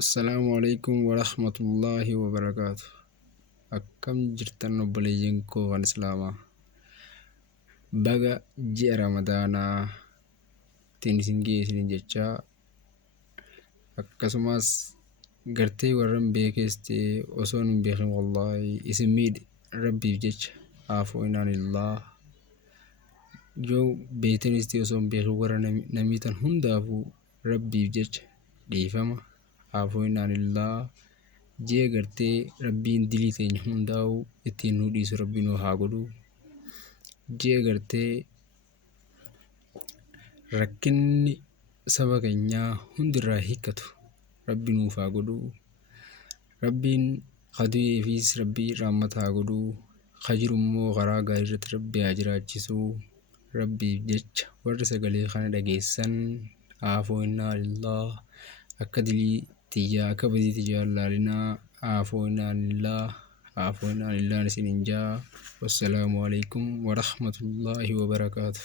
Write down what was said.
Assalaamu alaikum warahmatullahi wabarakaatu. Akkam jirtan obboleeyyan koo kan Islaamaa. Baga ji'a Ramadaanaa ittiin isin geessine jechaa akkasumas gartee warran beekees ta'e osoo hin beekin wallaahi isin miidhe rabbiif jecha aafuu inaanillah yoo beektanis ta'e osoo hin beekin warra namiitan hundaafuu rabbiif jecha dhiifama aafuu inaanillah ji'a gartee rabbiin dilii teenya hundaa'u ittiin nu dhiisu rabbi nu haa godhu. Ji'a gartee rakkinni saba keenyaa hundirraa hiikkatu rabbi nuuf haa godhu. Rabbiin kadu'eefis rabbii rahmata haa godhu. Kajirummoo karaa gaarii irratti rabbi haa jiraachisu. Rabbiif jecha warri sagalee kana dhageessan aafuu inaanillah akka dilii tiyyaa akka badii tiyyaa laalinaa aafuu inaanillah isiniin jaa. Wassalaamu alaikum warahmatullahi wabarakaatu.